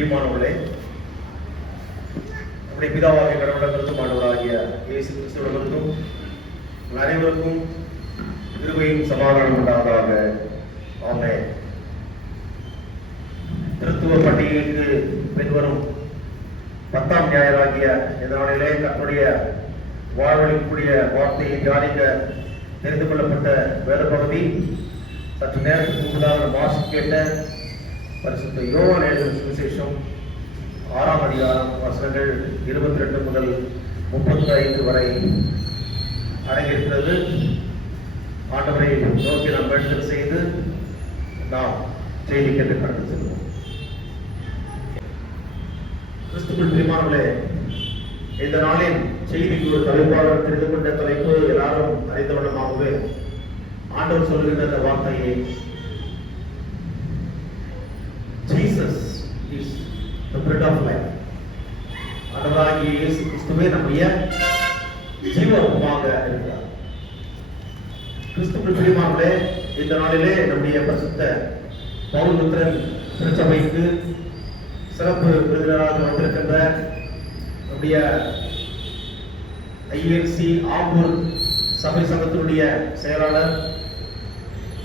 பிரியமானவர்களே, நம்முடைய பிதாவாகிய கடவுளிடமிருந்தும் ஆண்டவராகிய இயேசு கிறிஸ்துவிடமிருந்தும் அனைவருக்கும் கிருபையும் சமாதானம் உண்டாவதாக. ஆமென். திருத்துவ பண்டிகைக்கு பின்வரும் 10ஆம் ஞாயிறாகிய இந்த நாளிலே கர்த்தருடைய வாழ்வழிக்கூடிய வார்த்தையை தியானிக்க தெரிந்து கொள்ளப்பட்ட வேத பகுதி சற்று நேரத்துக்கு முன்பதாக வாசி கேட்ட பரிசுத்த யோவான் எழுதின சுவிசேஷம் 6ஆம் அதிகாரம் வசனங்கள் 22 முதல் 35 வரை அடங்கியிருக்கிறது. ஆண்டவரை நோக்கி நாம் வேண்டுதல் செய்து நாம் செய்தி கேட்டு கடந்து செல்வோம். கிறிஸ்துவின் பிரியமானவர்களே, இந்த நாளின் செய்திக்கு ஒரு தலைப்பாளர் தெரிந்து கொண்ட தலைப்பு எல்லாரும் அறிந்தவனமாகவே ஆண்டவர் சொல்லுகின்ற அந்த வார்த்தையை, Jesus is the bread of life. ஆண்டவராகிய இயேசு கிறிஸ்துவே நம்முடைய ஜீவமாக இருக்கிறார். கிறிஸ்துவின் பிரியமானவர்களே, இந்த நாளிலே நம்முடைய பரிசுத்த பவுல் புத்திரன் திருச்சபைக்கு சிறப்பு விருந்தினராக வந்திருக்கின்ற நம்முடைய ஐஎன்சி ஆம்பூர் சபை சங்கத்தினுடைய செயலாளர்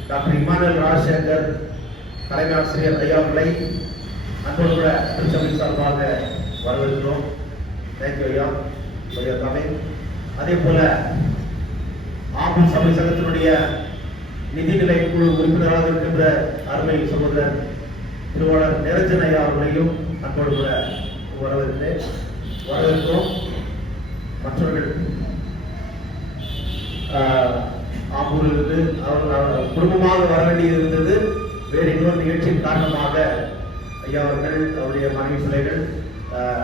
டாக்டர் இமானுவேல் ராஜசேகர் தலைமை ஆசிரியர் ஐயா அவர்களை அன்போடு திருச்சபை சார்பாக வரவேற்கிறோம். தேங்க்யூ ஐயா, ஐயா தமிழ். அதே போல ஆம்பூர் சபை சங்கத்தினுடைய நிதிநிலை குழு உறுப்பினராக இருக்கின்ற அருமை சகோதரர் திருவாளர் நிரஞ்சன் ஐயா அவர்களையும் அன்போடு வரவேற்கிறோம். மற்றவர்கள் ஆம்பூரிலிருந்து அவர்கள் குடும்பமாக வர வேண்டியது இருந்தது. வேறு இன்னொரு நிகழ்ச்சியின் காரணமாக ஐயா அவர்கள் அவருடைய மனைவி பிள்ளைகள்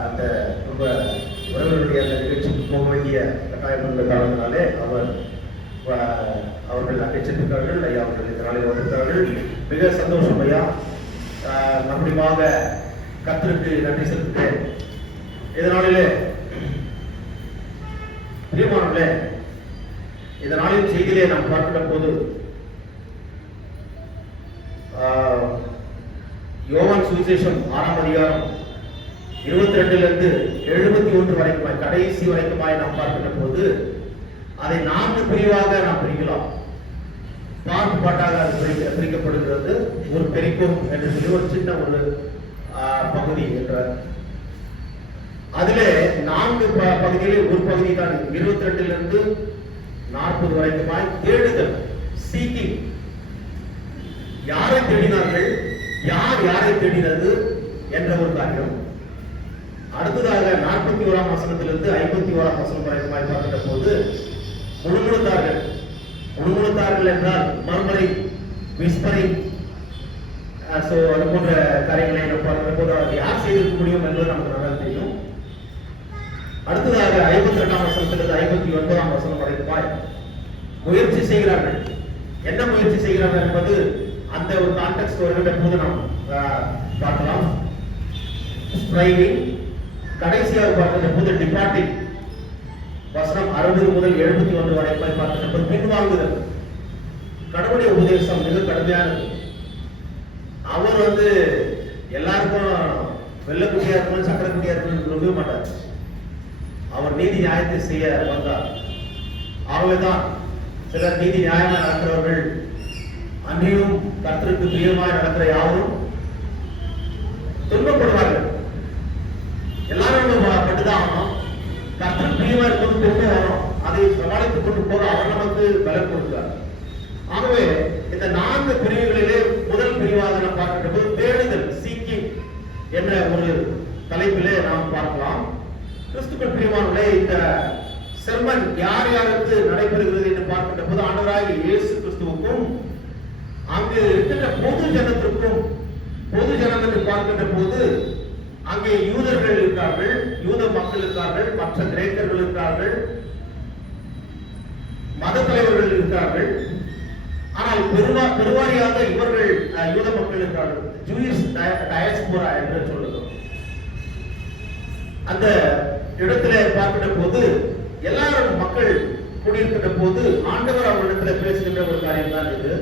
அந்த ரொம்ப உறவினருடைய அந்த நிகழ்ச்சிக்கு போக வேண்டிய கட்டாயம் உள்ள காரணத்தினாலே அவர்கள் அங்கே சென்றிருக்கிறார்கள். ஐயா அவர்கள் இந்த நாளில் வந்திருக்கிறார்கள். மிக சந்தோஷம் ஐயா. மறுபடியுமாக கர்த்தருக்கு நன்றி செலுத்துகிறேன். இதனாலே பிரியமானவர்களே, இந்த நாளின் செய்தியிலே நாம் பார்க்கிற போது யோவான் சுவிசேஷம் 6ஆம் அதிகாரம் 22 71 வரைக்கும் கடைசி வரைக்குமாய் நாம் பார்க்கிற போது அதை 4 பிரிவாக நாம் பிரிக்கலாம். பாட்டாக அது பிரிக்கப்படுகிறது. ஒரு பெரிக்கும் என்று சொல்லி ஒரு சின்ன ஒரு பகுதி என்றார். அதிலே 4 பகுதிகளில் ஒரு பகுதி தான் 22 40 வரைக்குமாய் தேடுதல், சீக்கிங். யாரை தேடினார்கள், யாரை தேடினது என்ற ஒரு காரியம். அடுத்ததாக 41ஆம் வசனத்திலிருந்து 51ஆம் வசனம் வரைக்குமாய் பார்க்கிற போது முணுமுணுத்தார்கள் என்றால் மறுமுறை விஸ்பரிங், அது போன்ற காரியங்களை நாம் பார்க்கிற போது அதை யார் செய்திருக்க முடியும் என்பது நமக்கு நல்லா தெரியும். அடுத்ததாக 52ஆம் வசனத்திலிருந்து 59ஆம் வசனம் வரைக்குமாய் முயற்சி செய்கிறார்கள். என்ன முயற்சி செய்கிறார்கள் என்பது அந்த ஒரு கான்டெக்ஸ்ட் வருகின்ற போது நாம் பார்க்கலாம். ஸ்ட்ரைவிங். கடைசியாக பார்க்கின்ற போது டிபார்ட்டிங். வசனம் 60 முதல் 71 வரை பார்க்கின்ற போது பின்வாங்குதல். கடவுளுடைய உபதேசம் மிக கடுமையானது. அவர் எல்லாருக்கும் வெள்ளக்குட்டியா இருக்கணும், சக்கரக்குட்டியா இருக்கணும்னு சொல்லவே மாட்டார். அவர் நீதி நியாயத்தை செய்ய வந்தார். ஆகவேதான் சிலர் நீதி நியாயமாக நடக்கிறவர்கள் அன்றையும் கர்த்தருக்கு பிரியமாய் நடக்கிற யாரும் துன்பப்படுவார்கள். எல்லாரும் பட்டுதான் ஆகணும். கர்த்தருக்கு பிரியமா இருப்பது துன்பம் வரும். அதை சமாளித்துக் கொண்டு போக அவர் நமக்கு பலம் கொடுக்கிறார். ஆகவே இந்த 4 பிரிவுகளிலே முதல் பிரிவாக நாம் பார்க்கின்ற போது தேடுதல், சீக்கிங் என்ற ஒரு தலைப்பிலே நாம் பார்க்கலாம். கிறிஸ்துவின் பிரியமானவர்களே, இந்த செர்மன் யார் யாருக்கு நடைபெறுகிறது என்று பார்க்கின்ற போது ஆண்டவராகிய இயேசு கிறிஸ்துவுக்கும் அங்கு இருக்கின்ற பொது ஜனத்திற்கும், பொது ஜனம் என்று பார்க்கின்ற போது அங்கே யூதர்கள் இருக்கிறார்கள், யூத மக்கள் இருக்கிறார்கள், மற்ற கிரேக்கர்கள் இருக்கிறார்கள், மத தலைவர்கள் இருக்கிறார்கள். ஆனால் பெருவாரியாக இவர்கள் யூத மக்கள் இருக்கிறார்கள். ஜூயிஷ் டயஸ்போரா என்று சொல்லுகிறோம். அந்த இடத்துல பார்க்கின்ற போது எல்லாரும் மக்கள் கூடியிருக்கின்ற போது ஆண்டவர் அவர்களிடத்தில் பேசுகின்ற ஒரு காரியம் தான் இது.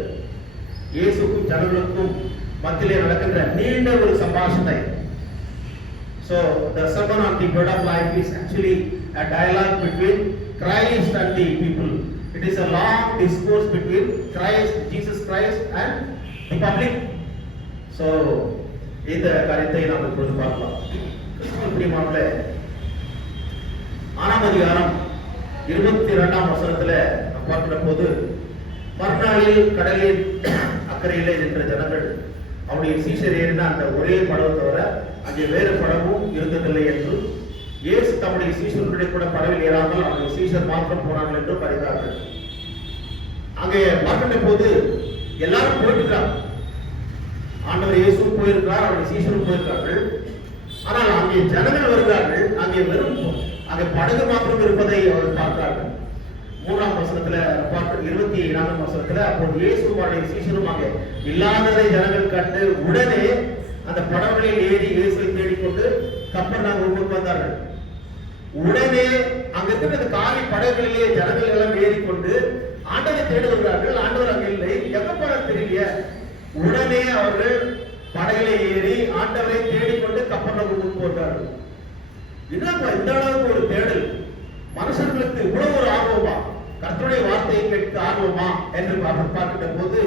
இயேசுக்கும் ஜனங்களுக்கும் மத்தியிலே நடக்கின்ற நீண்ட ஒரு சம்பாஷணை. So the sermon on the bread of life is actually a dialogue between Christ and the people. It is a long discourse between Christ, Jesus Christ and the public. So இந்த காரியத்தை நாம் இப்பொழுது பார்க்கலாம். கிறிஸ்துவின் பிரியமானவர்களே, 6ஆம் அதிகாரம் 22ஆம் வசனத்துல நாம் பார்க்கிற போது, மறுநாளில் கடலின் அக்கறையிலே நின்ற ஜனங்கள் அவருடைய சீஷர் ஏறின அந்த ஒரே படவை தவிர அங்கே வேறு படமும் இருந்ததில்லை என்று, இயேசு தம்முடைய சீஷர்களுடைய கூட படவில் ஏறாமல் அவருடைய சீஷர் மாத்திரம் போனார்கள் என்று அறிந்தார்கள். அங்கே பார்க்கின்ற போது எல்லாரும் போயிருக்கிறார். ஆண்டவர் இயேசுவும் போயிருக்கிறார், அவருடைய சீஷரும் போயிருக்கிறார்கள். ஆனால் அங்கே ஜனங்கள் வருகிறார்கள். அங்கே படகு மாத்திரம் இருப்பதை அவர்கள் பார்க்கிறார்கள். 3ஆம் வசனத்துல 24ஆம் வசனத்துல, அப்போது இயேசுவுடைய சீஷரும் அங்கே இல்லாததை ஜனங்கள் கண்டு உடனே அந்த படகுகளில் ஏறி இயேசுவை தேடிக்கொண்டு கப்பர்நகூமுக்கு வந்தார்கள். உடனே அங்க இருக்கிற காலி படகுகளிலே ஜனங்கள் எல்லாம் ஏறிக்கொண்டு ஆண்டவரை தேடி வருகிறார்கள். ஆண்டவர் அங்கே இல்லை, எங்க போறார் தெரியல. உடனே அவர்கள் படகிலே ஏறி ஆண்டவரை தேடிக்கொண்டு கப்பர்நகூமுக்கு போகிறார்கள். என்னப்பா இந்த அளவுக்கு ஒரு தேடல், மனுஷர்களுக்கு இவ்வளவு ஒரு ஆர்வமா, கர்த்தருடைய வார்த்தையை கேட்க ஆர்வமா என்று பார்க்கின்ற போது,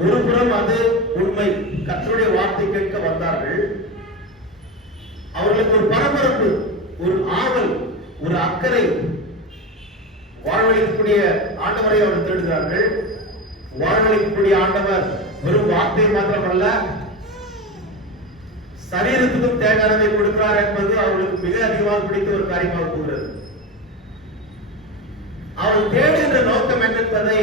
ஒரு புறம் அது உண்மை, கர்த்தருடைய வார்த்தை கேட்க வந்தார்கள். அவர்களுக்கு ஒரு பரபரப்பு, ஒரு ஆவல், ஒரு அக்கறை. வாழ்வழிக்கக்கூடிய ஆண்டவரை அவர்கள் தேடுகிறார்கள். வாழ்வழிக்கக்கூடிய ஆண்டவர் வெறும் வார்த்தை மாத்திரமல்ல, சரீரத்துக்கும் தேவையானதை கொடுக்கிறார் என்பது அவர்களுக்கு மிக அதிகமாக பிடித்த ஒரு காரியமாக போகிறது. அவள் தேடுகின்ற நோக்கம் என்பதை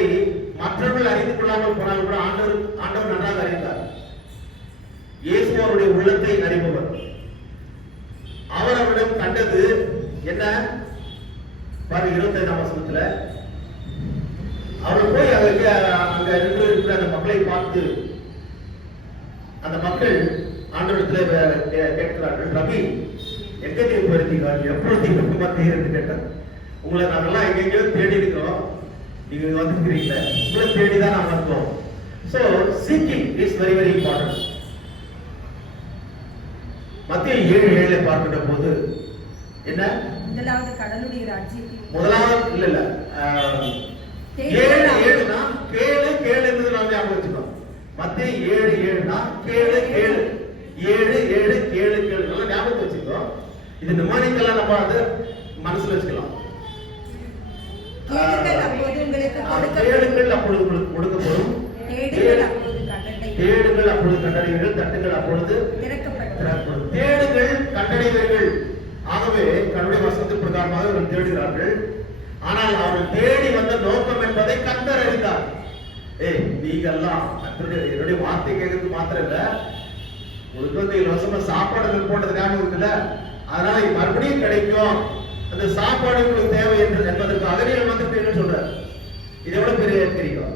மற்றவர்கள் அறிந்து கொள்ளாமல் போனாலும் கூட ஆண்டவர் நன்றாக அறிந்தார். இயேசு அவருடைய உள்ளத்தை அறிபவர். அவர் அவரிடம் கண்டது என்ன? 25ஆம் வசனத்துல அவர் போய் அங்க நின்று இருக்கிற அந்த மக்களை பார்த்து, அந்த மக்கள் ஆண்டவரிடத்துல கேட்கிறார்கள், ரவி எங்க நீங்க போயிருக்கீங்க, எப்பொழுது என்று கேட்டார். உங்களை நாங்கெல்லாம் எங்கெங்கயோ தேடி இருக்கிறோம், நீங்க வந்துருக்கிறீங்களா, உங்களை தேடிதான் நாங்க வந்தோம். So seeking is very very important. மத்தேயு 7:7 பார்க்கின்ற போது என்ன? முதலாவது கடலுடைய ராஜ்யத்தை, முதலாவது இல்ல 7:7னா கேளு என்று நாம ஞாபகம் வச்சுக்கணும். மத்தேயு 7:7னா கேளு 7:7 கேளு நல்லா ஞாபகம் வச்சுக்கோ. இது நிமானிக்கெல்லாம் நம்ம வந்து மனசுல வச்சுக்கலாம். கேளுங்கள் அப்பொழுது உங்களுக்கு கொடுக்கப்படும், தேடுங்கள் அப்பொழுது கண்டடைவீர்கள், தட்டுங்கள் அப்பொழுது திறக்கப்படும். தேடுங்கள் கண்டடைவீர்கள். ஆகவே கர்த்தருடைய வசனத்தின் பிரகாரமாக அவர்கள் தேடுகிறார்கள். ஆனால் அவர்கள் தேடி வந்த நோக்கம் என்பதை கர்த்தர் அறிந்தார். நீங்க எல்லாம் என்னுடைய வார்த்தை கேட்கறது மாத்திரம் இல்ல, உங்களுக்கு வந்து இலவசமா சாப்பாடு போட்டது ஞாபகம் இருக்குல்ல, அதனால மறுபடியும் கிடைக்கும், அந்த சாப்பாடு உங்களுக்கு தேவை என்று என்பதற்காக நீங்கள் வந்துட்டீங்கன்னு சொல்றாரு. இது எவ்வளவு பெரிய தெரியும்,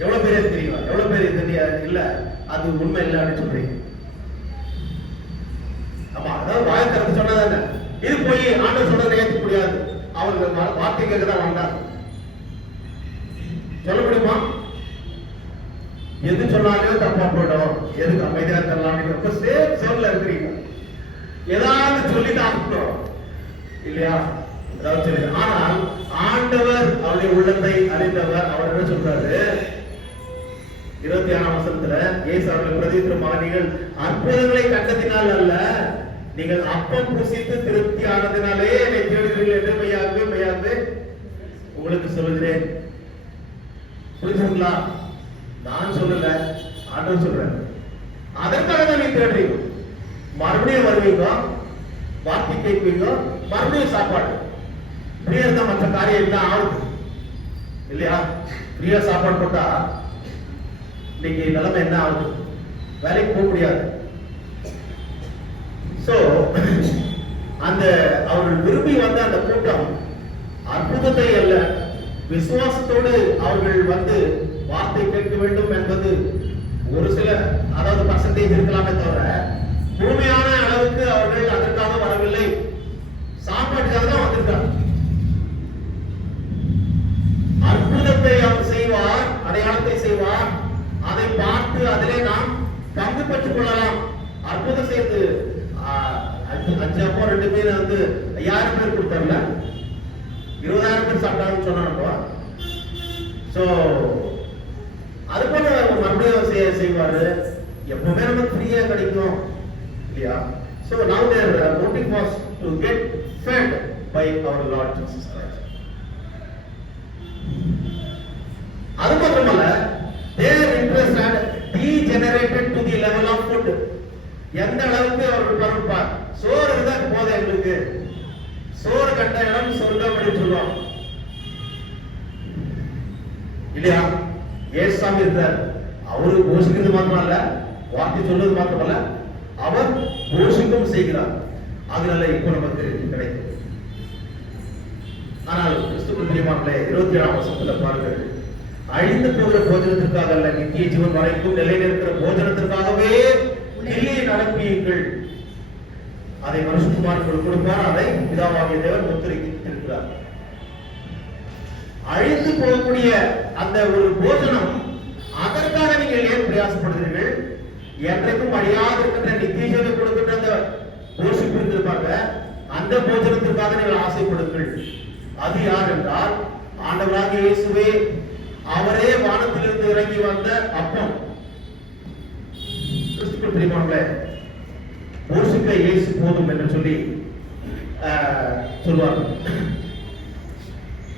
எவ்வளவு பெரிய தெரியும், எவ்வளவு பெரிய தெரியாது இல்ல, அது உண்மை இல்லை அப்படின்னு சொல்றீங்க. ஆமா, அதாவது வாய் திறந்து சொன்னதானே, இது போய் ஆண்டவர் சொல்றதை ஏற்க முடியாது, அவர்கள் வார்த்தை கேட்கதான் வந்தார். சொல்ல முடியுமா? எது சொன்னாலும் தப்பா போயிடும், எதுக்கு அமைதியா தரலாம், ரொம்ப சேஃப் ஜோன்ல இருக்கிறீங்க. ஏதாவது சொல்லிதான் இல்லையா? ஏதாவது சொல்லி. ஆனால் ஆண்டவர் அவருடைய உள்ளத்தை அறிந்தவர். அவர் என்ன சொல்றாரு? 26ஆம் வசனத்துல இயேசு அவர்கள் பிரதித்திரமாக, நீங்கள் அற்புதங்களை கண்டதினால் அல்ல, நீங்கள் அப்பம் புசித்து திருப்தி ஆனதினாலே என்னை தேடுகிறீர்கள் என்று மெய்யாகவே உங்களுக்கு சொல்லுகிறேன். புரிஞ்சுங்களா? நான் சொல்லல, ஆண்டவர் சொல்றேன். அதற்காக தான் நீ தேடுறீங்க. மறுபடியும் வருவீங்க, வார்த்தை கேட்பீங்க, மறுபடியும் சாப்பாடு. ஃப்ரீயா இருந்தா மற்ற காரியம் தான் ஆகுது இல்லையா? ஃப்ரீயா சாப்பாடு போட்டா இன்னைக்கு நிலைமை என்ன ஆகுது? வேலைக்கு போக முடியாது. சோ அந்த அவர்கள் விரும்பி வந்த அந்த கூட்டம் அற்புதத்தை அல்ல, விசுவாசத்தோடு அவர்கள் வந்து வார்த்தை கேட்க வேண்டும் என்பது ஒரு சில, அதாவது பர்சன்டேஜ் இருக்கலாமே தவிர முழுமையான அளவுக்கு அவர்கள் அதற்காக வரவில்லை, சாப்பாட்டுக்காக தான் வந்திருக்காங்க. அற்புதத்தை அவர் செய்வார், அடையாளத்தை செய்வார், அதை பார்த்து அதிலே நாம் பங்கு பெற்றுக் கொள்ளலாம். அற்புதம் செய்து 5 அப்பம் 2 மீன் வந்து 5000 பேர் கொடுத்தாருல, 20,000 பேர் சாப்பிட்டாங்கன்னு சொன்னாங்க. சோ அது போல மறுபடியும் செய்வாரு. எப்பவுமே நமக்கு ஃப்ரீயா கிடைக்கும் இல்லையா? So now their motive was to get fed by our Lord Jesus Christ. அது மட்டுமல்ல, their interest had degenerated to the level of food. எந்த அளவுக்கு அவர்கள் பரப்பார், சோறு இருந்தால் போதும் எங்களுக்கு, சோறு கண்ட இடம் சொர்க்கம் அப்படின்னு சொல்லுவாங்க இல்லையா? ஏசாமி இருந்தார், அவரு போஷிக்கிறது மாத்திரம் அல்ல, வார்த்தை சொல்வது மாத்திரமல்ல, அவர் போஷிக்கும் செய்கிறார். அதனால இப்போ நமக்கு கிடைக்கும். ஆனால் கிறிஸ்துவின் பிரியமானவர்களே, 27ஆம் வசனத்துல பாருங்கள், அழிந்து போகிற போஜனத்திற்காக அல்ல, நித்திய ஜீவன் வரைக்கும் நிலையில் இருக்கிற போஜனத்திற்காகவே கிரியை நடப்பியுங்கள். அதை மனுஷகுமாரன் கொடுப்பார், அதை பிதாவாகிய தேவன் முத்திரைக்கிறார். அழிந்து போகக்கூடிய அந்த ஒரு போஜனம், அதற்காக நீங்கள் ஏன் பிரயாசப்படுகிறீர்கள்? என்றைக்கும் அழியாது இருக்கின்ற நித்திய ஜீவனை கொடுக்கின்ற அந்த போஷிப்பு இருந்திருப்பாங்க, அந்த போஜனத்திற்காக நீங்கள் ஆசைப்படுங்கள். அது யார் என்றால், ஆண்டவராகிய இயேசுவே, அவரே வானத்திலிருந்து இறங்கி வந்த அப்பம். கிறிஸ்துவுக்குள் பிரியமானவர்களே, போஷிக்க இயேசு போதும் என்று சொல்லி சொல்வார்கள்.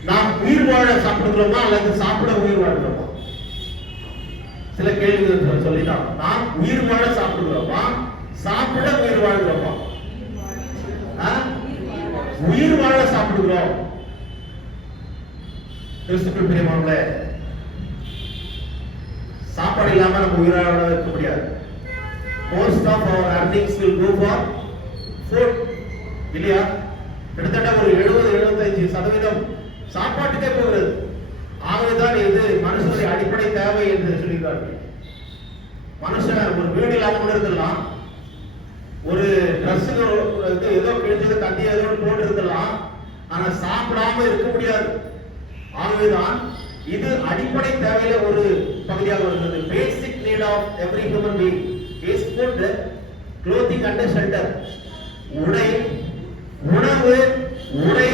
நாம் உயிர் வாழ சாப்பிடுகிறோமா அல்லது சாப்பிட உயிர் வாழ்கிறோமா? சில கேள்விகள் சொல்லிதான். நாம் உயிர் வாழ சாப்பிடுகிறோமா, சாப்பிட உயிர் வாழ்கிறோமா? உயிர் வாழ சாப்பிடுகிறோம். கிறிஸ்துவுக்குள் பிரியமானவர்களே, சாப்பாடு இல்லாம நம்ம உயிர் வாழ இருக்க முடியாது. Most of our earnings will go for food. இல்லையா? கிட்டத்தட்ட ஒரு 70-75% சாப்பாட்டுக்கே போகிறது. ஆகவேதான் இது மனுஷனுடைய அடிப்படை தேவை என்று சொல்லியிருக்கார்கள். மனுஷன் ஒரு வீடு இல்லாம கூட இருக்கலாம், ஒரு ட்ரெஸ் ஏதோ கிழிஞ்சது கந்தி ஏதோ போட்டு இருக்கலாம், ஆனா சாப்பிடாம இருக்க முடியாது. ஆகவேதான் இது அடிப்படை தேவையில ஒரு பகுதியாக வருகிறது. Basic need of every human being is food, clothing and shelter. உடை, உணவு, உடை,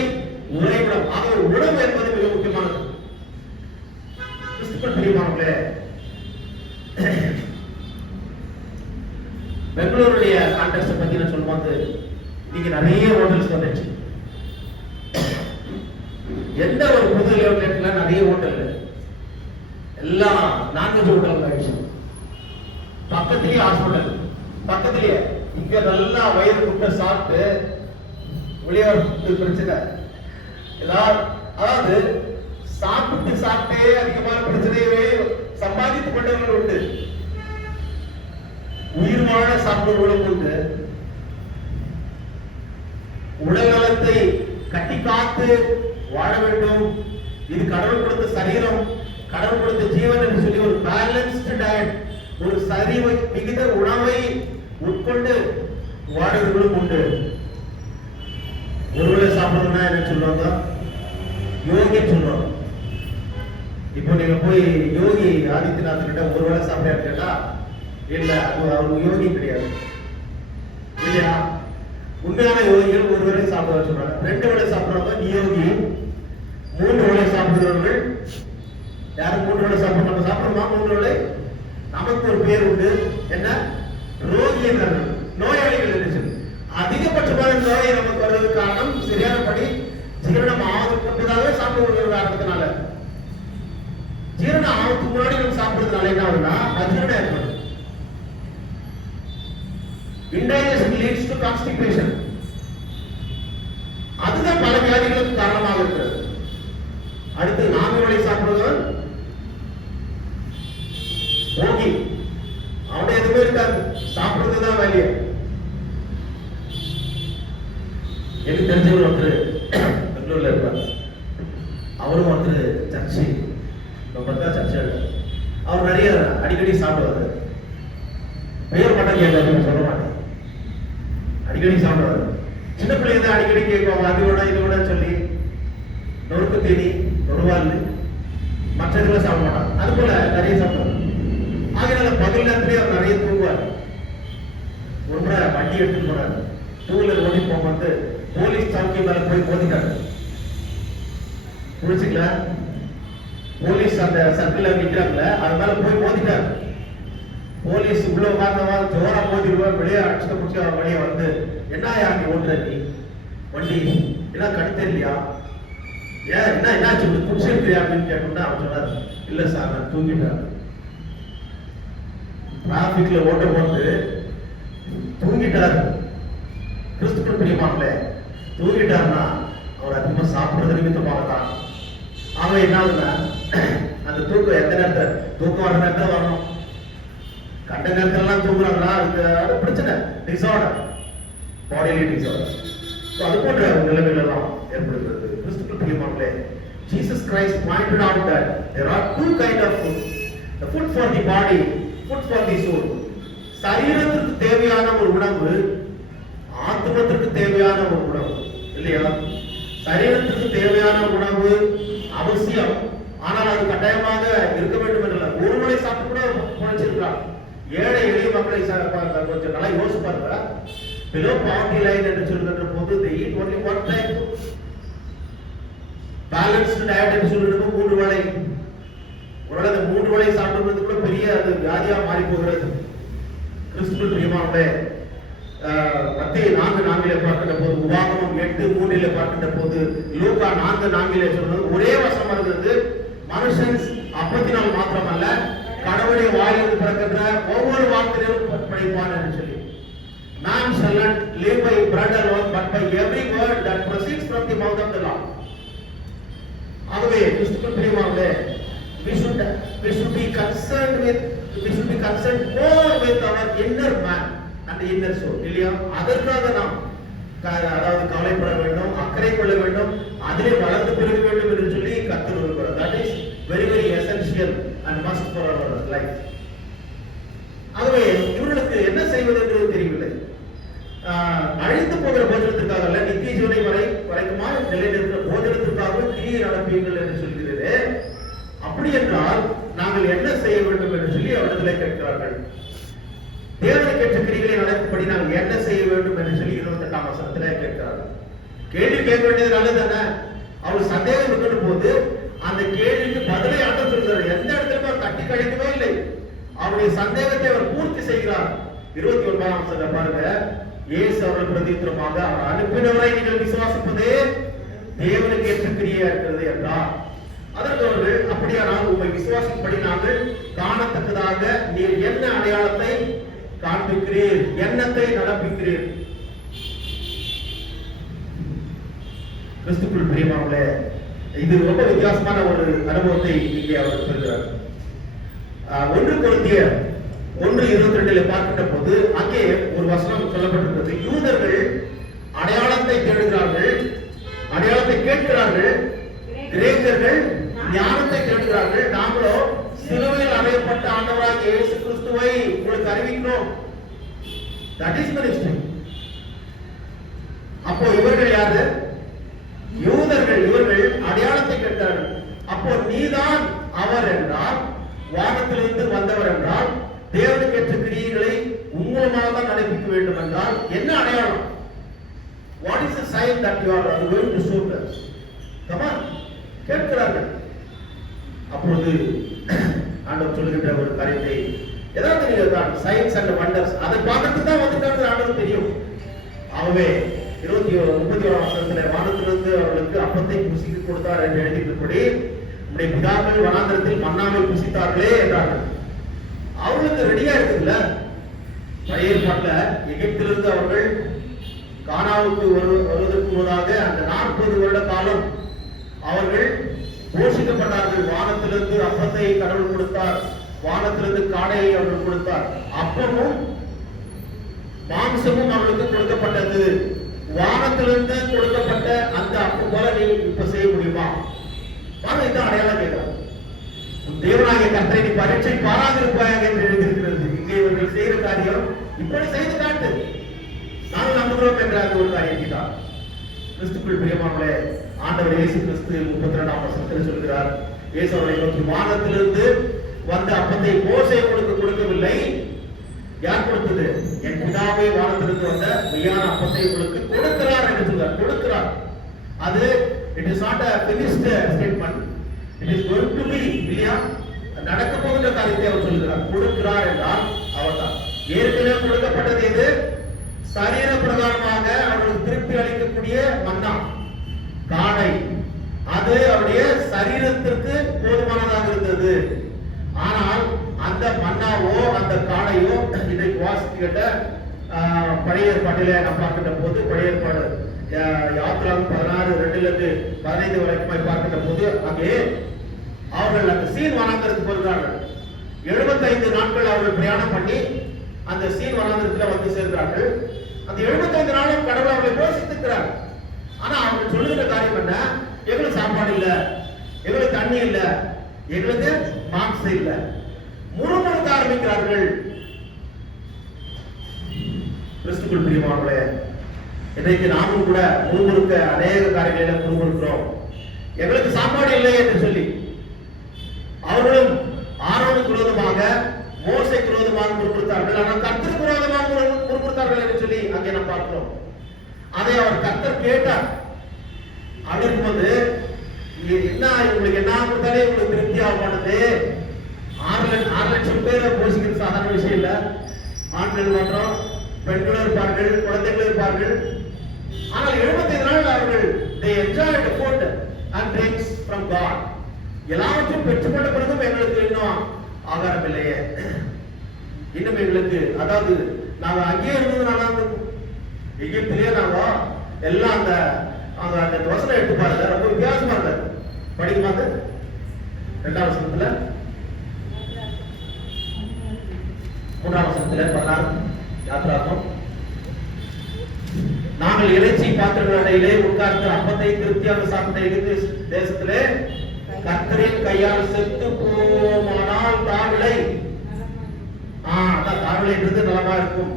உறைவிடம். ஆகவே உணவு என்பது மிக முக்கியமானது. கிறிஸ்துவுக்குள் பிரியமானவர்களே, பெங்களூருடைய கான்டெக்ஸ்ட் பத்தி நான் சொல்லும்போது, இன்னைக்கு நிறைய ஹோட்டல்ஸ் வந்துச்சு. எந்த ஒரு புது லெவல்ல நிறைய ஹோட்டல் எல்லாம் நான்வெஜ் ஹோட்டல் ஆயிடுச்சு. பக்கத்திலேயே ஹாஸ்பிட்டல், பக்கத்திலேயே. இங்க நல்லா வயிறு குட்டை சாப்பிட்டு வெளியே பிரச்சனை. அதாவது சாப்பிட்டே அதிகமான பிரச்சனையே சம்பாதித்து கொண்டவர்கள் உண்டு, உயிர் வாழ சாப்பிடுவர்களும் உண்டு. உடல் நலத்தை கட்டி காத்து வாழ வேண்டும். இது கடவுள் கொடுத்த சரீரம், கடவுள் கொடுத்த ஜீவன் என்று சொல்லி ஒரு பேலன்ஸ்டு டயட், ஒரு சரி மிகுந்த உணவை உட்கொண்டு வாழவர்களும் உண்டு. ஒருவேளை சாப்பிடணும்னா என்ன சொல்லுவாங்க? யோகி சொல்லுவாங்க. இப்போ நீங்க போய் யோகி ஆதித்யநாத் கிட்ட ஒருவேளை சாப்பிட கேட்டா, இல்ல அவர் யோகி கிடையாது இல்லையா? உண்மையான யோகிகள் ஒரு வேளை சாப்பிட சொல்றாங்க, 2 வேளை சாப்பிடுறவங்க நியோகி, 3 வேளை சாப்பிடுறவர்கள் யாரும் 3 வேளை சாப்பிட. நம்ம சாப்பிடுறோமா 3 வேளை? நமக்கு ஒரு பேர் உண்டு, என்ன? ரோகி என்றார்கள், நோயாளிகள் என்று சொல்லி. அதிகபட்சமான நோயை நமக்கு வருவதற்கு காரணம் சரியானபடி ஜீரணம் ஆவதற்கு முன்பதாகவே சாப்பிடுவது காரணத்தினால. ஜீரணம் ஆவதுக்கு முன்னாடி நம்ம சாப்பிடுறதுனால என்ன ஆகுதுன்னா அஜீரணம் ஏற்படும். இன்டைஜஷன் லீட்ஸ் டு கான்ஸ்டிபேஷன். அதுதான் பல வியாதிகளுக்கு காரணமாக இருக்கிறது. அடுத்து 4 வேளை சாப்பிடுவதன் ரோகி, அவனுடைய எதுவுமே இருக்காது, சாப்பிடுறதுதான் வேலையை. எனக்கு தெரிஞ்சவர் ஒருத்தர் பெங்களூர்ல இருப்பார். அவரும் ஒருத்தர் சர்ச்சு, சர்ச்சு அவர் நிறைய அடிக்கடி சாப்பிடுவாரு. பெயர் மட்டும் கேட்காது, சொல்ல மாட்டேன், அடிக்கடி சாப்பிடுவாரு. சின்ன பிள்ளைங்க தான் அடிக்கடி கேட்பாங்க, அதோட இதோட சொல்லி நொறுக்கு தேடி நொறுவாள் மற்ற இதெல்லாம் சாப்பிட மாட்டாங்க. அது போல நிறைய சாப்பிடுவார். ஆகையால பகல் நேரத்திலே அவர் நிறைய தூங்குவார். ஒரு முறை வண்டி எடுத்துட்டு போறாரு, டூ வீலர் ஓட்டி போகும்போது போலீஸ் சவுக்கி மேல போய் மோதிட்டாரு. புரிச்சுங்களா? போலீஸ் அந்த சர்க்கிள் நிக்கிறாங்கல்ல, அது மேல போய் மோதிட்டாரு. போலீஸ் உள்ள உட்கார்ந்தவா ஜோரா மோதிடுவா, வெளியே அடிச்சுட்டு முடிச்சு வெளியே வந்து, என்ன யார் ஓட்டுற நீ வண்டி, என்ன கடுத்த இல்லையா, ஏன் என்ன சொல்லி குடிச்சிருக்கிறியா அப்படின்னு கேட்டோம்னா அவன் சொன்னார், இல்ல சார் நான் தூங்கிட்டேன். டிராபிக்ல ஓட்டும் போது தூங்கிட்டாரு. கிறிஸ்துக்குள் பிரியமானே, தூங்கிட்டாருன்னா அவர் அதிகமா சாப்பிடுறது நிமித்தமாகத்தான். அவன் என்ன ஆகுதுன்னா, அந்த தூக்கம் எந்த நேரத்தில் தூக்கம் வர நேரத்தில் வரணும். கண்ட நேரத்திலாம் தூங்குறாங்கன்னா அது பிரச்சனை, டிசார்டர், பாடியிலே டிசார்டர். அது போன்ற நிலைமைகள் எல்லாம் ஏற்படுகிறது. கிறிஸ்துக்குள் பிரியமானே, Jesus Christ pointed out that there are two kind of food. The food for the body, food for the soul. சரீரத்திற்கு தேவையான ஒரு உணவு, ஆத்மத்திற்கு தேவையான ஒரு உணவு இல்லையா? சரீரத்திற்கு தேவையான உணவு அவசியம், ஆனால் அது கட்டாயமாக இருக்க வேண்டும் என்றல்ல. ஒருவரை சாப்பிட்டு கூட குறைச்சிருக்கிறார். ஏழை எளிய மக்களை கொஞ்சம் நல்லா யோசிச்சு பாருங்க. below poverty line என்று சொல்கின்ற போது they eat only one time. Balanced diet என்று சொல்லிட்டு 3 வேளை, ஒருவேளை அந்த 3 வேளை சாப்பிடுறது கூட பெரிய அது வியாதியா மாறி போகிறது. கிறிஸ்துவுக்குள் பிரியமானவர்களே, மத்தேயு 4:4 பார்க்கின்ற போது, உபாகமம் 8:3 பார்க்கின்ற போது, லூக்கா 4:4 சொல்றது ஒரே வசனம் இருக்கிறது. மனுஷன் அப்பத்தினால் மாத்திரமல்ல, கடவுளுடைய வாயிலிருந்து பிறக்கின்ற ஒவ்வொரு வார்த்தையிலும் பிழைப்பான் என்று சொல்லி. Man shall not live by bread alone, but by every word that proceeds from the mouth of the Lord. ஆகவே கிறிஸ்துவுக்குள் பிரியமானவர்களே, we should be concerned more with our inner man and inner soul இல்லையா? அதற்காக நாம் அதாவது கவலைப்பட வேண்டும், அக்கறை கொள்ள வேண்டும், அதிலே வளர்ந்து பெருக வேண்டும் என்று சொல்லி கர்த்தர் விரும்புகிறார். that is very very essential and must for our life. ஆகவே இவர்களுக்கு என்ன செய்வது என்று தெரியவில்லை. அழிந்து போகிற போஜனத்திற்காக அல்ல, நித்திய ஜீவனை வரைக்குமா நிலைநிற்கிற போஜனத்திற்காக கிரியை நடப்பீர்கள் என்று சொல்கிறது. அப்படி என்றால் நாங்கள் என்ன செய்ய வேண்டும் என்று சொல்லி அவரிடத்தில் கேட்கிறார்கள். தேவனுக்கு ஏற்ற கிரிகளை நடக்கும்படி நாங்கள் என்ன செய்ய வேண்டும் என்று சொல்லி 28ஆம் வசனத்திலே கேட்கிறார்கள். கேள்வி கேட்க வேண்டியது நல்லதானே? அவர் சந்தேகம் இருக்கிற போது அந்த கேள்விக்கு பதிலை ஆண்டவர் சொல்கிறார். எந்த இடத்துல அவர் தட்டி கழிக்கவே இல்லை. அவருடைய சந்தேகத்தை அவர் பூர்த்தி செய்கிறார். 29ஆம் வசனத்தை பாருங்க. இயேசு அவர்கள் பிரதித்திரமாக, அவர் அனுப்பினவரை நீங்கள் விசுவாசிப்பதே தேவனுக்கு ஏற்ற கிரியா இருக்கிறது என்றார். அதற்கு அவர்கள், அப்படியானால் உங்களை விசுவாசிப்படி நாங்கள் காணத்தக்கதாக நீர் என்ன அடையாளத்தை காண்பிக்கிறீர், எண்ணத்தை நடப்பிக்கிறீர்? கிறிஸ்துவுக்குள் பிரியமானவர்களே, இது ரொம்ப வித்தியாசமான ஒரு அனுபவத்தை இங்கே அவர் பெறுகிறார். 1 கொரிந்தியர் 1:22 பார்க்கின்ற போது அங்கே ஒரு வசனம் சொல்லப்பட்டிருக்கிறது. யூதர்கள் அடையாளத்தை தேடுகிறார்கள், அடையாளத்தை கேட்கிறார்கள். கிரேக்கர்கள் ஞானத்தை தேடுகிறார்கள். நாங்களோ சிலுவையில் அறையப்பட்ட ஆண்டவராகிய இயேசு கிறிஸ்துவை உங்களுக்கு அறிவிக்கிறோம். that is ministry. அப்போ இவர்கள் யாரு? யூதர்கள். இவர்கள் அடையாளத்தை கேட்கிறார்கள். அப்போ நீதான் அவர் என்றால், வானத்திலிருந்து வந்தவர் என்றால், தேவனுக்கு ஏற்ற கிரியைகளை உங்களுமாக தான் நடப்பிக்க வேண்டும் என்றால் என்ன அடையாளம்? what is the sign that you are going to show us? come on, கேட்கிறார்கள். அப்பொழுது ஆண்டவர் சொல்லுகின்ற ஒரு காரியத்தை, ஏதாவது நீங்க சயின்ஸ் அண்ட் வண்டர்ஸ் அதை பார்க்கறதுக்கு தான் வந்துட்டாங்க ஆண்டவர் தெரியும். ஆகவே 31ஆம் வசனத்திலே, வானத்திலிருந்து அவர்களுக்கு அப்பத்தை புசிக்க கொடுத்தார் என்று எழுதியிருப்படி, நம்முடைய பிதாக்கள் வனாந்தரத்தில் மன்னாவை புசித்தார்களே என்றார்கள். அவர்களுக்கு ரெடியா இருக்குல்ல. பழைய ஏற்பாட்டில் எகிப்திலிருந்து அவர்கள் கானாவுக்கு வருவதற்கு முன்னதாக அந்த 40 வருட காலம் அவர்கள் போஷிக்கப்பட்டார்கள். வானத்திலிருந்து அப்பத்தை கடவுள் கொடுத்தார், வானத்திலிருந்து காடையை அவர்கள் கொடுத்தார். அப்பமும் மாம்சமும் அவர்களுக்கு கொடுக்கப்பட்டது. வானத்திலிருந்து கொடுக்கப்பட்ட அந்த அப்பம் போல நீ இப்ப செய்ய முடியுமா? வாங்க, இந்த அடையாளம் கேட்கிறார். தேவனாகிய கர்த்தரை நீ பரீட்சை பாராதிருப்பாயாக என்று எழுதியிருக்கிறது. இங்கே இவர்கள் செய்கிற காரியம் இப்படி செய்து காட்டு, நாங்கள் நம்புகிறோம் என்ற அந்த ஒரு காரியம் கேட்டார். கிறிஸ்துக்குள் பிரியமானவர்களே, ஆண்டவர் இயேசு கிறிஸ்து 32ஆம் வசனத்தில் சொல்கிறார், இயேசு அவர்களை நோக்கி, வானத்திலிருந்து வந்த அப்பத்தை மோசே கொடுக்கவில்லை. யார் கொடுத்தது? என் பிதாவே வானத்திலிருந்து வந்த மெய்யான அப்பத்தை உங்களுக்கு கொடுக்கிறார் என்று சொல்றார். கொடுக்கிறார். அது it is not a finished statement. It is going to be, இல்லையா? நடக்க போகிற காரியத்தை அவர் சொல்கிறார். கொடுக்கிறார் என்றால் அவர்தான். ஏற்கனவே கொடுக்கப்பட்டது எது? சரீர பிரகாரமாக அவர்களுக்கு திருப்தி அளிக்கக்கூடிய மன்னா, காணை. அது அவருடைய சரீரத்திற்கு போதுமானதாக இருந்தது. ஆனால் அந்த மன்னாவோ அந்த காணையோ இன்றைக்கு வாசிக்கிட்ட பழைய ஏற்பாட்டிலே நாம் பார்க்கின்ற போது, பழைய ஏற்பாடு யாத்திராவும் 16:2-15 வரைக்கும் பார்க்கின்ற போது அங்கே அவர்கள் அந்த சீன் வனாந்தரத்துக்கு வருகிறார்கள். 75 நாட்கள் அவர்கள் பிரயாணம் பண்ணி அந்த சீன் வனாந்தரத்தில் வந்து சேர்கிறார்கள். அந்த 75 நாளும் கடவுள் அவர்களை போஷித்திருக்கிறார். ஆனா அவங்க சொல்லுகிற காரியம் என்ன? எங்களுக்கு சாப்பாடு இல்ல, எங்களுக்கு தண்ணி இல்ல, எங்களுக்கு மாம்சம் இல்ல. முறுமுறுக்க ஆரம்பிக்கிறார்கள். கிறிஸ்துக்குள் பிரியமானவர்களே, இன்றைக்கு நாமும் கூட முறுமுறுக்க அநேக காரியங்களில் முறுமுறுக்கிறோம். எங்களுக்கு சாப்பாடு இல்லை என்று சொல்லி அவர்களும் ஆரோனுக்கு விரோதமாக, மோசேக்கு விரோதமாக முறுமுறுத்தார்கள். ஆனால் கர்த்தருக்கு விரோதமாக முறுமுறுத்தார்கள் என்று சொல்லி அங்கே நாம் பார்க்கிறோம். அதை அவர் கர்த்தர் கேட்டார். அப்படி இருக்கும்போது என்ன, உங்களுக்கு என்ன கொடுத்தாலே உங்களுக்கு திருப்தி ஆக மாட்டது. 6 லட்சம் பேரை போஷிக்கிறது சாதாரண விஷயம் இல்ல. ஆண்கள் மாத்திரம், பெண்களும் இருப்பார்கள், குழந்தைகளும் இருப்பார்கள். ஆனால் 75 நாள் அவர்கள் they enjoyed food and drinks from God. எல்லாவற்றையும் பெற்றுக்கொண்ட பிறகும் எங்களுக்கு இன்னும் ஆகாரம் இல்லையே, இன்னும் எங்களுக்கு, அதாவது நாங்க அங்கேயே இருந்ததுனால எகிப்திலேயே நாங்க எல்லாம் அந்த வசனம் எடுத்து பாருங்க, ரொம்ப வித்தியாசமா இருக்காது. படிக்குமா? 2ஆம் வசனத்துல 3ஆம் வசனத்துல 16 யாத்திராகம், நாங்கள் இறைச்சி பாத்திரங்களிடையிலே உட்கார்ந்து அப்பத்தை திருப்தியாக சாப்பிட்ட எகிப்து தேசத்திலே கர்த்தரின் கையால் செத்து போமானால் தாவிலை, தாவிலைன்றது நலமா இருக்கும்.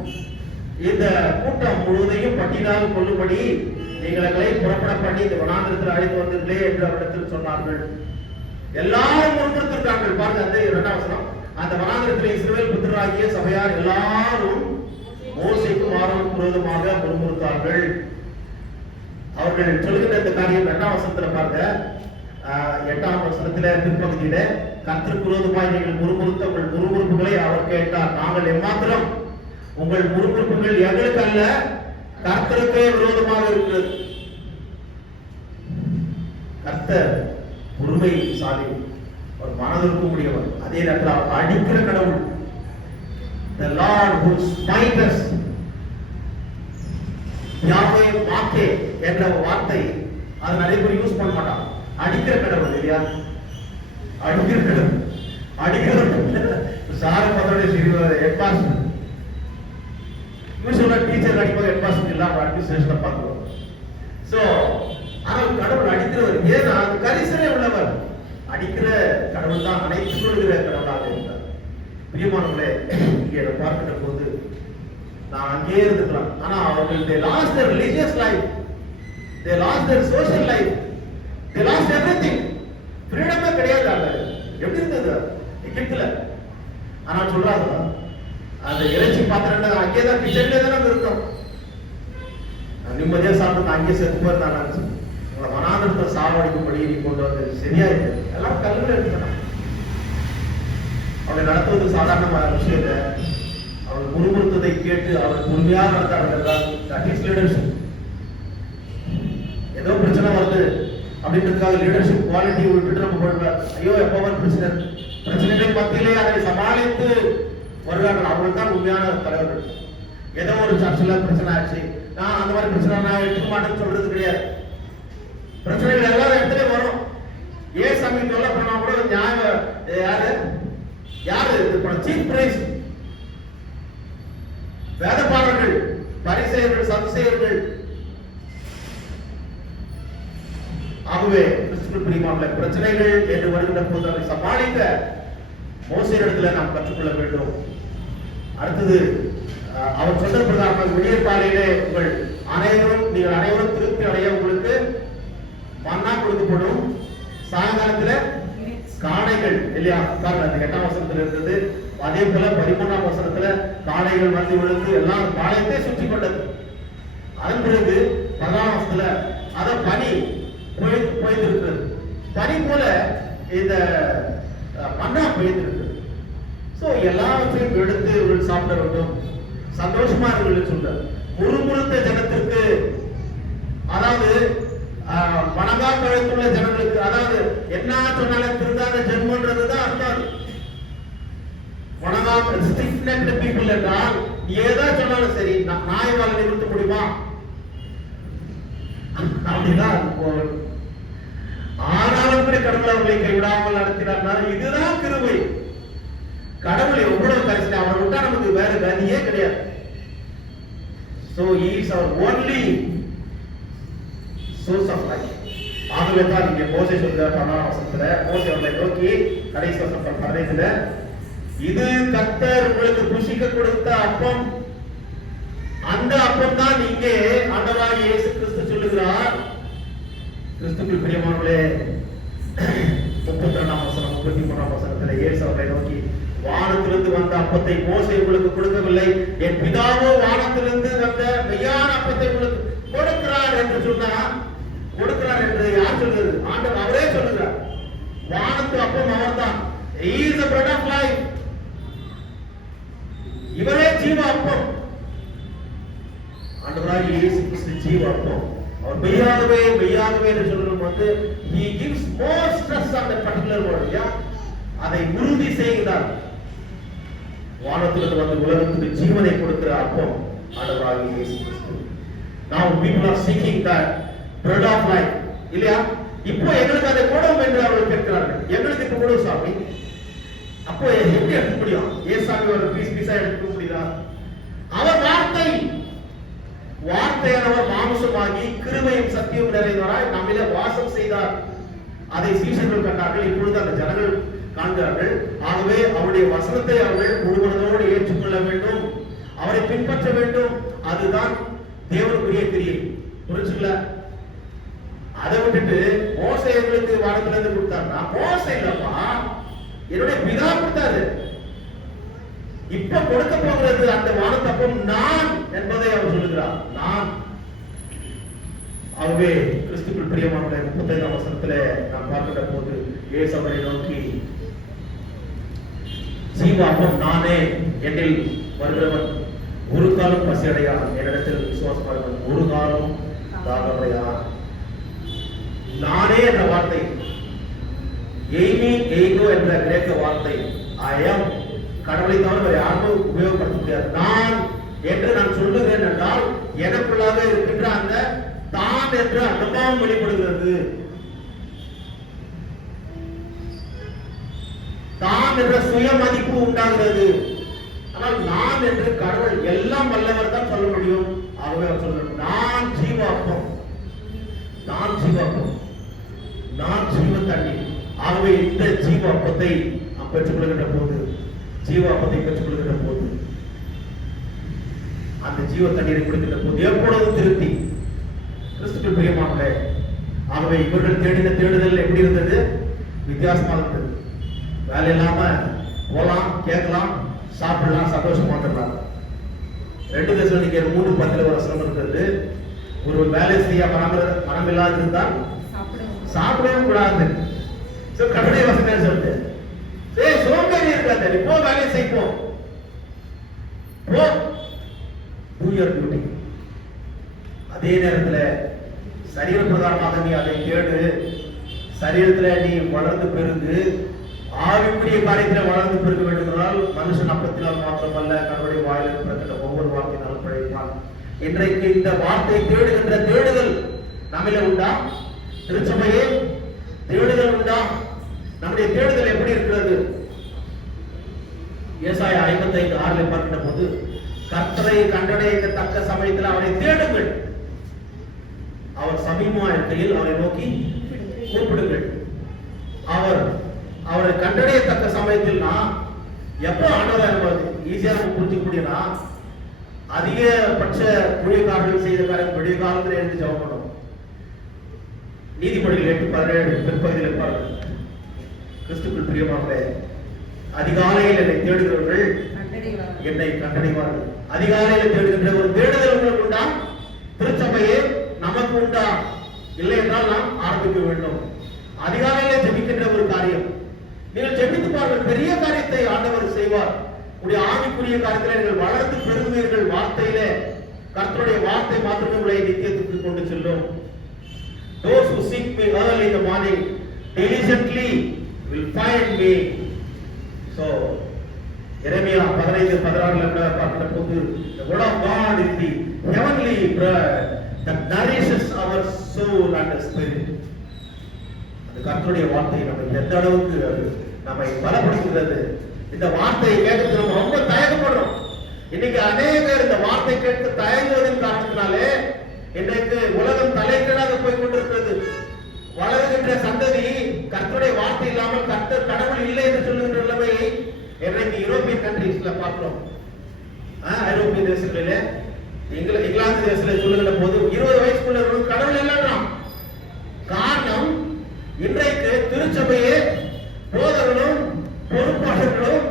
இந்த கூட்டம் முழுவதையும் பட்டினால் கொள்ளும்படி நீங்கள் எங்களை புறப்பட பண்ணி இந்த வனாந்திரத்தில் அழைத்து வந்தீர்களே என்று அவரிடத்தில் சொன்னார்கள். எல்லாரும் முன்னிறுத்திருக்கார்கள். பாருங்க, அந்த 2ஆம் வசனம். அந்த வனாந்திரத்தில் இஸ்ரவேல் புத்திரராகிய சபையார் எல்லாரும் மோசேக்கும் ஆரோனுக்கும் விரோதமாக முறுமுறுத்தார்கள். அவர்கள் சொல்லுகின்ற இந்த காரியம் 2ஆம் வசனத்துல பாருங்க. 8ஆம் வசனத்துல பின்பகுதியில கர்த்தருக்கு விரோதமாய் நீங்கள் முறுமுறுத்த உங்கள் முறுமுறுப்புகளை அவர் கேட்டார். நாங்கள் எம்மாத்திரம் உங்கள் முறுமுறுப்புகள் எங்களுக்கு அல்ல, கர்த்தருக்கே விரோதமாக இருக்கிறது. கர்த்தர் பொறுமைசாலி, ஒரு மனதிற்கு முடியவர். அதே நேரத்தில் அவர் அடிக்கிற கடவுள். The Lord who smites us. யாவே மாக்கே என்ற வார்த்தை அது நிறைய பேர் யூஸ் பண்ண மாட்டாங்க. அடிக்கிற கடவுள் இல்லையா? அடிக்கிற கடவுள், அடிக்கிற சார பதவியோட சிறிய ஹெட்மாஸ்டர். யூஸ்வலா டீச்சர் அடிப்பாங்க, ஹெட்மாஸ்டர் இல்லாம அட்மினிஸ்ட்ரேஷனை பார்க்கிறோம். சோ ஆனால் கடவுள் அடிக்கிறவர். ஏன்னா அது கரிசனை உள்ளவர். அடிக்கிற கடவுள் தான் அனைத்து கொள்கிற கடவுளாக இருக்கிறார். பிரியமானவர்களே, இங்கே பார்க்கிற போது நான் அங்கேயே இருந்துக்கலாம். ஆனா அவர்கள் they lost their religious life, they lost their social life, they lost everything. ஃப்ரீடமே கிடையாது. எப்படி இருந்தது எகிப்துல? ஆனா சொல்றாங்க அந்த இறைச்சி பாத்திரம் அங்கேயே தான், கிச்சன்லேயே தான் இருக்கும். நிம்மதியா சாப்பிட்டு அங்கேயே செத்து போயிருந்தாங்க. உங்களை வனாந்திரத்தை சாவடிக்கும்படி நீ கொண்டு வந்து சரியா இருக்கு. எல்லாம் கல்வியில் எடுத்துக்கணும். அவரை நடத்துவது சாதாரணமான விஷயத்தை அவர் முறுமுறுத்ததை கேட்டு அவர் பொறுமையாக நடத்தார்கள். ஏதோ பிரச்சனை வருது அப்படின்றதுக்காக லீடர்ஷிப் குவாலிட்டி விட்டுட்டு நம்ம போடுவார். ஐயோ எப்பவும் பிரச்சனைகள் மத்தியிலே அதை சமாளித்து வருவார்கள். அவர்கள் தான் உண்மையான தலைவர்கள். ஏதோ ஒரு சர்ச்சில் பிரச்சனை ஆச்சு, நான் அந்த மாதிரி பிரச்சனை நான் எடுத்துக்க மாட்டேன்னு சொல்றது கிடையாது. பிரச்சனைகள் எல்லா இடத்துலயும் வரும். ஏன் சாமி சொல்ல போனா கூட நியாயம் யாரு சீஃப் பிரைஸ் வேதபாரர்கள், பரிசேயர்கள், சதுசேயர்கள். ஆகவே கிறிஸ்துவுக்குள் பிரியமானவர்களே, பிரச்சனைகள் என்று வருகின்ற போது அதை சமாளிக்க மோசேயிடத்தில் நாம் கற்றுக்கொள்ள வேண்டும். அடுத்தது அவர் சொன்ன பிரகாரம் விடியற் காலையிலே நீங்கள் அனைவரும் திருப்தி அடைய உங்களுக்கு மன்னா கொடுக்கப்படும். சாயங்காலத்துல காளைகள் இல்லையா? பாருங்க, அந்த 8ஆம் வசனத்துல இருந்தது. அதே போல 13ஆம் வசனத்துல காளைகள் வந்து விழுந்து எல்லாம் பாளையத்தை சுற்றி கொண்டது. பிறகு 14 அத பனி பொய்திருக்கிறது. பனி போல இந்த மன்னா பொய்திருக்கிறது. சோ எல்லாவற்றையும் எடுத்து இவர்கள் சாப்பிட வேண்டும், சந்தோஷமா இவர்கள் சொல்றார். முறுமுறுத்த ஜனத்திற்கு, அதாவது வணங்கா கழுத்துள்ள ஜனங்களுக்கு, அதாவது என்ன சொன்னாலும் திருந்தாத ஜென்மன்றதுதான் அர்த்தம். வணங்கா ஸ்டிஃப் நெக்ட் பீப்புள் என்றால் ஏதா சொன்னாலும் சரி நாய்வால நிறுத்த முடியுமா அப்படின்னா ஆனாலும் கூட கடவுள் அவர்களை கைவிடாமல் நடத்தினார். இதுதான் கிருபை. கடவுள் எவ்வளவு கரிசனை, அவரை விட்டா நமக்கு வேற கதியே கிடையாது. So he is our only source of life. ஆகவே தான் இங்கே மோசே சொல்ற 14 வசனத்துல மோசே அவர்களை நோக்கி கடைசி வசனம் 15ல, இது கர்த்தர் உங்களுக்கு புசிக்க கொடுத்த அப்பம், அந்த அப்பம் தான் இங்கே ஆண்டவராகிய இயேசு கிறிஸ்து சொல்லுகிறார். கிறிஸ்துவுக்குள் பிரியமானவர்களே, 32ஆம் வசனம் 33ஆம் வசனத்துல இயேசு அவர்களை நோக்கி, வானத்திலிருந்து வந்த அப்பத்தை மோசே உங்களுக்கு கொடுக்கவில்லை, என் பிதாவோ வானத்திலிருந்து வந்த மெய்யான அப்பத்தை உங்களுக்கு கொடுக்கிறார் என்று சொன்னார். கொடுக்கிறார் என்று யார் சொல்கிறது? ஆண்டவர் அவரே சொல்லுகிறார். வானத்து அப்பம் அவர்தான். He is the bread of life. இவரே ஜீவ அப்பம். ஆண்டவராகிய இயேசு கிறிஸ்து ஜீவ அப்பம். அவர் மெய்யாகவே மெய்யாகவே என்று சொல்றது he gives more stress on that particular word. அதை உறுதி செய்கிறார். வானத்திலிருந்து வந்து உலகத்துக்கு ஜீவனை கொடுக்கிற அப்பம் ஆண்டவராகிய இயேசு கிறிஸ்து. Now people are seeking that bread of life. இல்லையா? இப்போ எங்களுக்கு அதை கொடும் என்று அவர்கள் கேட்கிறார்கள். எங்களுக்கு இப்ப கொடு சாமி. அப்போ எப்படி எடுக்க முடியும்? ஏசாமி ஒரு பீஸா எடுக்க முடியுதா? அவர் வார்த்தையானவர் மாம்சமாகி கிருபையும் சத்தியம் நிறைந்தவராய் நம்மிலே வாசம் செய்தார். அதை சீஷர்கள் கண்டார்கள். இப்பொழுது அந்த ஜனங்கள் காண்கிறார்கள். ஆகவே அவருடைய வசனத்தை அவர்கள் முழுவதோடு ஏற்றுக்கொள்ள வேண்டும், அவரை பின்பற்ற வேண்டும். அதுதான் தேவனுக்குரிய கிரியை. புரிஞ்சுக்கல? அதை விட்டுட்டு மோசே எங்களுக்கு வானத்திலிருந்து கொடுத்தாருன்னா, மோசே இல்லப்பா, என்னுடைய பிதா கொடுத்தாரு. இப்ப கொடுக்க போகிறது அந்த வானத்தப்பம் நான் என்பதை அவர் சொல்லுகிறார். நான். ஆகவே கிறிஸ்துவுக்குள் பிரியமானவர்களே, 35ஆம் வசனத்திலே நாம் பார்க்கிற போது இயேசு அவரை நோக்கி, ஜீவ அப்பம் நானே, என்னில் வருகிறவன் ஒரு காலம் பசி அடையான், என்னிடத்தில் விசுவாசமானவன் ஒரு காலம் தாகமடையான். நானே என்ற வார்த்தை, எய்மி எய்கோ என்ற கிரேக்க வார்த்தை, ஐயம், கடவுளை தவிர யாரும் உபயோகப்படுத்த முடியாது. நான் என்று நான் சொல்லுகிறேன் என்றால் எனக்குள்ளாக இருக்கின்ற அந்த தான் என்ற அனுபவம் வெளிப்படுகிறது. தான் என்ற சுய மதிப்பு உண்டாகிறது. ஆனால் நான் என்று கடவுள் எல்லாம் வல்லவர் தான் சொல்ல முடியும். ஆகவே அவர் சொல்றார், நான் ஜீவாப்பம், நான் ஜீவாப்பம், நான் ஜீவ தண்ணீர். ஆகவே இந்த ஜீவாப்பத்தை நாம் பெற்றுக்கொள்கின்ற போது, ஜீவாப்பத்தை பெற்றுக்கொள்கின்ற போது, அந்த ஜீவ தண்ணீரை குடிக்கின்ற போது எப்பொழுதும் திருப்தி. கிறிஸ்துவுக்குள் பிரியமானவர்களே, ஆகவே இவர்கள் தேடின தேடுதல் எப்படி இருந்தது? வித்தியாசமாக இருந்தது. வேலை இல்லாம போலாம், கேட்கலாம், சாப்பிடலாம், சந்தோஷமா வந்துடலாம். 2 தெசலோனிக்கேயர் 3:10 ஒரு வசனம் இருக்கிறது. ஒரு வேலை செய்ய மனம் இல்லாது இருந்தால் சாப்பிடவே கூடாது. கடவுளை வசனம் சொல்லுது, சோம்பேறி இருக்காது, போ வேலை செய்வோம், போ, do your duty. அதே நேரத்தில் சரீர பிரகாரமாக நீ அதை தேடு, சரீரத்தில் நீ வளர்ந்து பெருகு, ஆவிக்குரிய காரியத்தில் வளர்ந்து பெருக வேண்டுமானால் மனுஷன் அப்பத்தினால் மாத்திரமல்ல கடவுளுடைய வாயிலில் பிறக்கிற ஒவ்வொரு வார்த்தையினாலும் பிழைப்பான். இன்றைக்கு இந்த வார்த்தை தேடுகின்ற தேடுதல் நம்மில உண்டா? திருச்சபையே தேடுதல் உண்டா? நம்முடைய தேடுதல் எப்படி இருக்கிறது? ஏசாயா 55:6 பார்க்கின்ற போது, கர்த்தரை கண்டடையத்தக்க சமயத்தில் அவரை தேடுங்கள், அவர் சமீபமா இருக்கையில் அவரை நோக்கி கூப்பிடுங்கள். அவரை கண்டடையத்தக்க சமயத்தில்னா எப்போ ஆண்டவர் ஈஸியா நம்ம புரிஞ்சுக்க முடியும்னா, அதிகபட்ச ஊழியக்காரர்கள் செய்த காரியம் விடிய காலத்தில் எழுந்து ஜெபம் பண்ணும். நீதிமொழிகள் 8:17 பிற்பகுதியில் இருப்பார்கள். கிறிஸ்துவுக்குள் பிரியமானவர்களே, அதிகாலையில் என்னை தேடுகிறவர்கள் என்னை கண்டடைவார்கள். அதிகாலையில் தேடுகின்ற ஒரு தேடுதல் உங்களுக்கு உண்டா? திருச்சபையே வேண்டும். அதிகாலையிலே ஜெபிக்கின்ற ஒரு காரியம். நீங்கள் ஜெபித்து பாருங்கள், பெரிய காரியத்தை ஆண்டவர் செய்வார். உடைய ஆவிக்குரிய காரியத்தில் நீங்கள் வளர்ந்து பெருகுவீர்கள். வார்த்தையிலே கர்த்தருடைய வார்த்தை மாத்திரமே உங்களை நித்தியத்துக்கு கொண்டு செல்லும். Those who seek me early in the morning diligently will find me. So எரேமியா 15:16 பார்க்கிற போது the word of God is the heavenly bread that nourishes our soul and spirit. அந்த கர்த்தருடைய வார்த்தை நம்ம எந்த அளவுக்கு நம்மை பலப்படுத்துகிறது. இந்த வார்த்தையை கேட்கறதுக்கு நம்ம ரொம்ப தயக்கப்படுறோம். இன்னைக்கு அநேகர் இந்த வார்த்தை கேட்க தயங்குவதன் காரணத்தினாலே இன்றைக்கு உலகம் தலைகீழாக போய் கொண்டிருக்கிறது. வளர்கின்ற சந்ததி கர்த்தருடைய வார்த்தை இல்லாமல் கர்த்தர் கடவுள் இல்லை என்று சொல்லுகின்ற நிலைமையை இன்றைக்கு யூரோப்பியன் கண்ட்ரீஸ்ல பார்க்கிறோம். ஐரோப்பிய தேசங்களிலே இங்கிலாந்து தேசத்தில் சொல்லுகின்ற போது 20 வயசுக்குள்ள கடவுள் இல்லைன்றான். காரணம், இன்றைக்கு திருச்சபையே போதர்களும் பொறுப்பாளர்களும்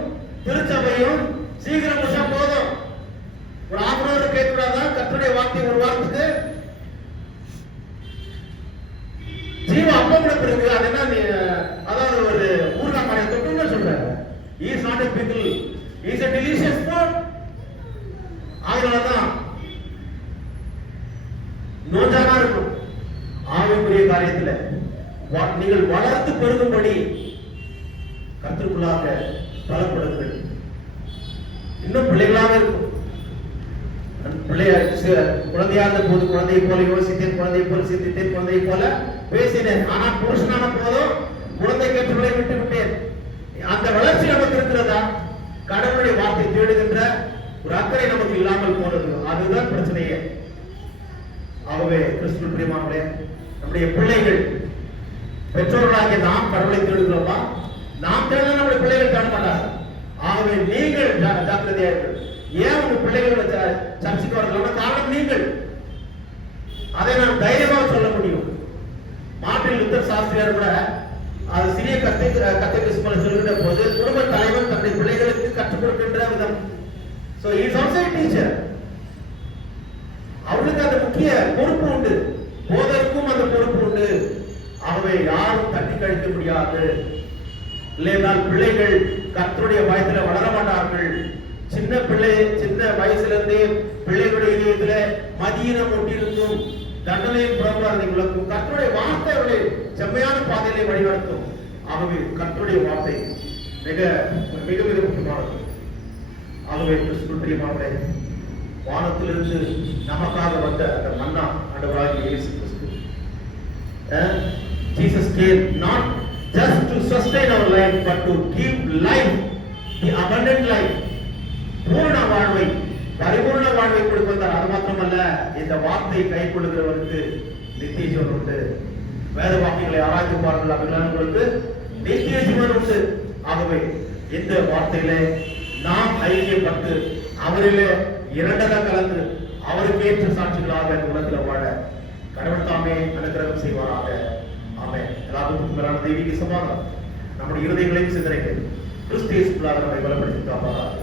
திருச்சபையும் சீக்கிரம் முடிச்சா போதும். ஒரு ஆபரவர் கேட்கக்கூடாதா கர்த்தருடைய வார்த்தை ஒரு வாரத்துக்கு? ஜீவ அப்பம் இருக்கு. அது என்ன, அதாவது ஒரு ஊர்காய் மரம் தொட்டுன்னு சொல்றாங்க. Is not a pickle, is a delicious food. அதனாலதான் நோஞ்சானா இருக்கும். ஆவிக்குரிய காரியத்துல நீங்கள் வளர்த்து பெருகும்படி கர்த்தருக்குள்ளாக பலப்படுங்கள். இன்னும் பிள்ளைகளாக இருக்கும். குழந்தையா இருந்த போது குழந்தையை போல யோசித்தேன், குழந்தையை போல சிந்தித்தேன், குழந்தையை போல பேசினேன். ஆனா புருஷனான போதும் குழந்தை கேட்டவர்களை விட்டு விட்டேன். அந்த வளர்ச்சி நமக்கு இருக்கிறதா? கடவுளுடைய வார்த்தை தேடுகின்ற ஒரு அக்கறை நமக்கு இல்லாமல் போனது. அதுதான் பிரச்சனையே. ஆகவே கிறிஸ்துவின் பிரியமானவர்களே, நம்முடைய பிள்ளைகள், பெற்றோர்களாகிய நாம் கடவுளை தேடுகிறோமா? நாம் தேட நம்முடைய பிள்ளைகள் தேட மாட்டார்கள். ஆகவே நீங்கள் ஜாக்கிரதையார்கள். ஏன் உங்க பிள்ளைகள் சர்ச்சைக்கு வரலாம்? காரணம் நீங்கள். அதை நான் தைரியமாக சொல்ல முடியும். மார்ட்டின் லூத்தர் சாஸ்திரியார் கூட அது சிறிய கத்தேக்கிஸ்மல சொல்லுகிற போது குடும்ப தலைவர் தன்னுடைய பிள்ளைகளுக்கு கற்றுக் கொடுக்கின்ற விதம். So he is also a teacher. அவருக்கு அந்த முக்கிய பொறுப்பு உண்டு. போதற்கும் அந்த பொறுப்பு உண்டு. ஆகவே யாரும் தட்டி கழிக்க முடியாது. இல்லையென்றால் பிள்ளைகள் கர்த்தருடைய வயசுல வளர மாட்டார்கள். சின்ன வயசுல இருந்தே பிள்ளைகளுடைய இதயத்துல மதியினம் ஒட்டியிருக்கும், தண்டனையின் புறம்பாதை விளக்கும். கர்த்தருடைய வார்த்தை அவர்களை செம்மையான பாதையிலே வழிநடத்தும். ஆகவே கர்த்தருடைய வார்த்தை மிக மிக மிக முக்கியமானது. ஆகவே கிறிஸ்துவின் பிரியமானவர்களே, வானத்திலிருந்து நமக்காக வந்த அந்த மன்னா ஆண்டவராகிய இயேசு கிறிஸ்து. Jesus came not just to sustain our life but to give life, the abundant life. பூரண வாழ்வை, பரிபூர்ண வாழ்வை கொடுக்க வந்தார். அது மாத்திரமல்ல, இந்த வார்த்தை கை கொள்ளுகிறவருக்கு நித்திய ஜீவன் உண்டு. வேத வாக்கியங்களை ஆராய்ந்து பாருங்கள், அவைகளால் உங்களுக்கு நித்திய ஜீவன் உண்டு. ஆகவே இந்த வார்த்தையிலே நாம் ஐக்கியப்பட்டு அவரிலே இரண்டரை கலந்து அவருக்கு ஏற்ற சாட்சிகளாக உலகத்தில் வாழ கடவுள் தாமே அனுகிரகம் செய்வாராக. ஆமென். எல்லாத்துக்கும் மேலான தெய்வீக சமாதானம் நம்முடைய இருதயங்களையும் சிந்தனைகள் கிறிஸ்து இயேசுவுக்குள்ளாக நம்மை பலப்படுத்தி காப்பாராக.